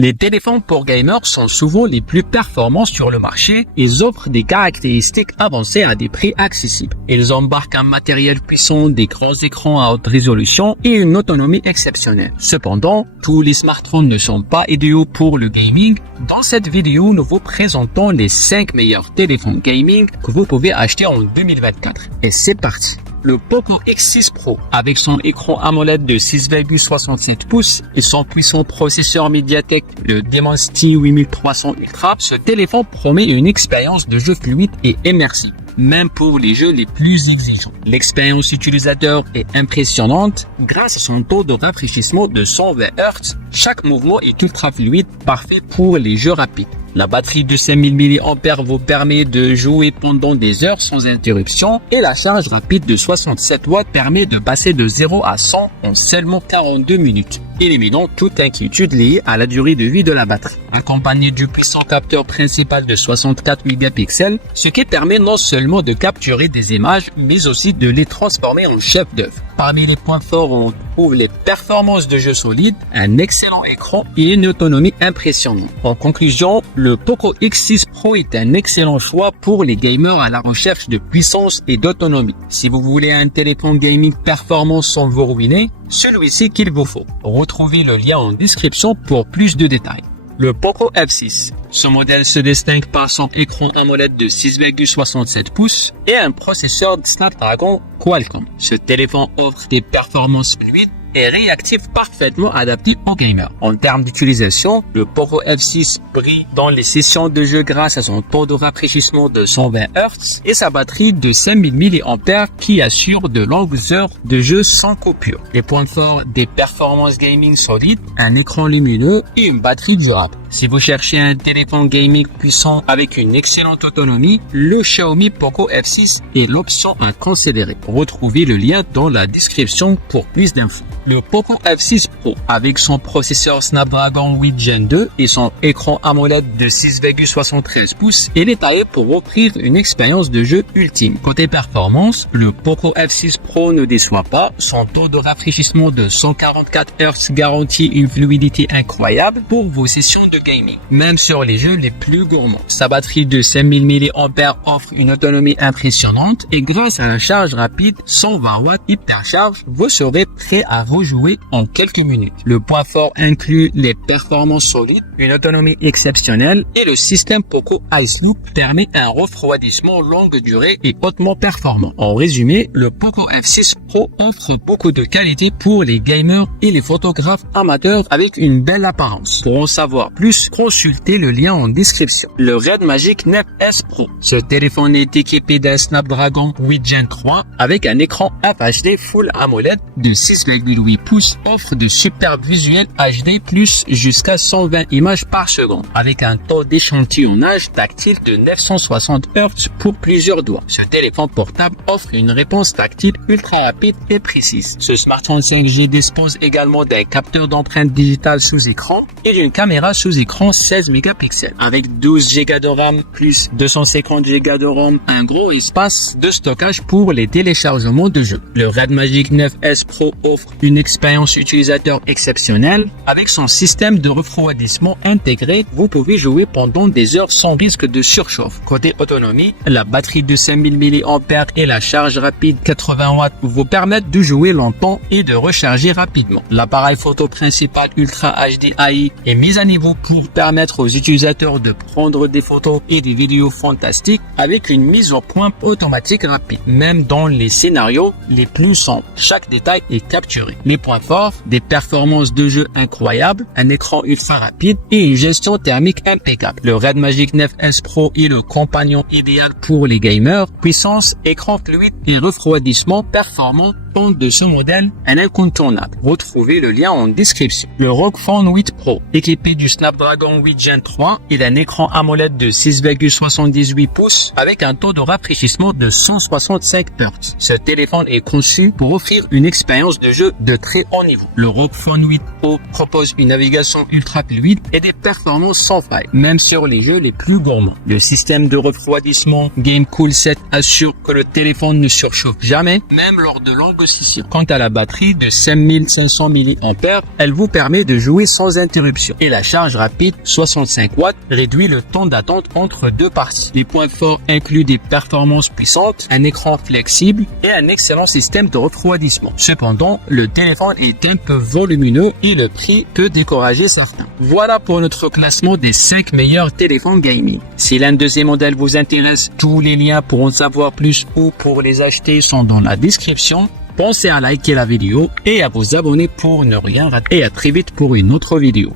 Les téléphones pour gamers sont souvent les plus performants sur le marché et offrent des caractéristiques avancées à des prix accessibles. Ils embarquent un matériel puissant, des grands écrans à haute résolution et une autonomie exceptionnelle. Cependant, tous les smartphones ne sont pas idéaux pour le gaming. Dans cette vidéo, nous vous présentons les 5 meilleurs téléphones gaming que vous pouvez acheter en 2024. Et c'est parti! Le Poco X6 Pro, avec son écran AMOLED de 6,67 pouces et son puissant processeur Mediatek, le Dimensity 8300 Ultra, ce téléphone promet une expérience de jeu fluide et immersive, même pour les jeux les plus exigeants. L'expérience utilisateur est impressionnante grâce à son taux de rafraîchissement de 120 Hz. Chaque mouvement est ultra fluide, parfait pour les jeux rapides. La batterie de 5000 mAh vous permet de jouer pendant des heures sans interruption et la charge rapide de 67 watts permet de passer de 0 à 100 en seulement 42 minutes, éliminant toute inquiétude liée à la durée de vie de la batterie. Accompagné du puissant capteur principal de 64 mégapixels, ce qui permet non seulement de capturer des images, mais aussi de les transformer en chef-d'œuvre. Parmi les points forts, on trouve les performances de jeu solides, un excellent écran et une autonomie impressionnante. En conclusion, le Poco X6 Pro est un excellent choix pour les gamers à la recherche de puissance et d'autonomie. Si vous voulez un téléphone gaming performant sans vous ruiner, celui-ci qu'il vous faut. Retrouvez le lien en description pour plus de détails. Le Poco F6. Ce modèle se distingue par son écran AMOLED de 6,67 pouces et un processeur Snapdragon Qualcomm. Ce téléphone offre des performances fluides et réactif parfaitement adapté aux gamers. En termes d'utilisation, le Poco F6 brille dans les sessions de jeu grâce à son taux de rafraîchissement de 120 Hz et sa batterie de 5000 mAh qui assure de longues heures de jeu sans coupure. Les points forts, des performances gaming solides, un écran lumineux et une batterie durable. Si vous cherchez un téléphone gaming puissant avec une excellente autonomie, le Xiaomi Poco F6 est l'option à considérer. Retrouvez le lien dans la description pour plus d'infos. Le Poco F6 Pro, avec son processeur Snapdragon 8 Gen 2 et son écran AMOLED de 6,73 pouces, est taillé pour offrir une expérience de jeu ultime. Côté performance, le Poco F6 Pro ne déçoit pas. Son taux de rafraîchissement de 144 Hz garantit une fluidité incroyable pour vos sessions de gaming, même sur les jeux les plus gourmands. Sa batterie de 5000 mAh offre une autonomie impressionnante et grâce à la charge rapide 120 watts hypercharge, vous serez prêt à rejouer en quelques minutes. Le point fort inclut les performances solides, une autonomie exceptionnelle et le système Poco Ice Loop permet un refroidissement longue durée et hautement performant. En résumé, le Poco F6 Pro offre beaucoup de qualité pour les gamers et les photographes amateurs avec une belle apparence. Pour en savoir plus, consultez le lien en description. Le Red Magic 9S Pro. Ce téléphone est équipé d'un Snapdragon 8 Gen 3 avec un écran FHD Full AMOLED de 6,8 pouces, offre de superbes visuels HD+ jusqu'à 120 images par seconde, avec un taux d'échantillonnage tactile de 960 Hz pour plusieurs doigts. Ce téléphone portable offre une réponse tactile ultra rapide et précise. Ce smartphone 5G dispose également d'un capteur d'empreinte digitale sous écran et d'une caméra sous écran 16 mégapixels, avec 12 Go de RAM plus 250 Go de ROM, un gros espace de stockage pour les téléchargements de jeux. Le Red Magic 9S Pro offre une expérience utilisateur exceptionnelle. Avec son système de refroidissement intégré, vous pouvez jouer pendant des heures sans risque de surchauffe. Côté autonomie, la batterie de 5000 mAh et la charge rapide 80 watts vous permettent de jouer longtemps et de recharger rapidement. L'appareil photo principal Ultra HD AI est mis à niveau pour permettre aux utilisateurs de prendre des photos et des vidéos fantastiques avec une mise au point automatique rapide, même dans les scénarios les plus sombres. Chaque détail est capturé. Les points forts, des performances de jeu incroyables, un écran ultra rapide et une gestion thermique impeccable. Le Red Magic 9S Pro est le compagnon idéal pour les gamers. Puissance, écran fluide et refroidissement performant font de ce modèle un incontournable. Retrouvez le lien en description. Le ROG Phone 8 Pro, équipé du Snapdragon 8 Gen 3 et d'un écran AMOLED de 6,78 pouces avec un taux de rafraîchissement de 165 Hz. Ce téléphone est conçu pour offrir une expérience de jeu de très haut niveau. Le ROG Phone 8 Pro propose une navigation ultra fluide et des performances sans faille, même sur les jeux les plus gourmands. Le système de refroidissement GameCool 7 assure que le téléphone ne surchauffe jamais, même lors de longues sessions. Quant à la batterie de 5500 mAh, elle vous permet de jouer sans interruption. Et la charge rapide 65 watts réduit le temps d'attente entre deux parties. Les points forts incluent des performances puissantes, un écran flexible et un excellent système de refroidissement. Cependant, le téléphone est un peu volumineux et le prix peut décourager certains. Voilà pour notre classement des 5 meilleurs téléphones gaming. Si l'un de ces modèles vous intéresse, tous les liens pour en savoir plus ou pour les acheter sont dans la description. Pensez à liker la vidéo et à vous abonner pour ne rien rater. Et à très vite pour une autre vidéo.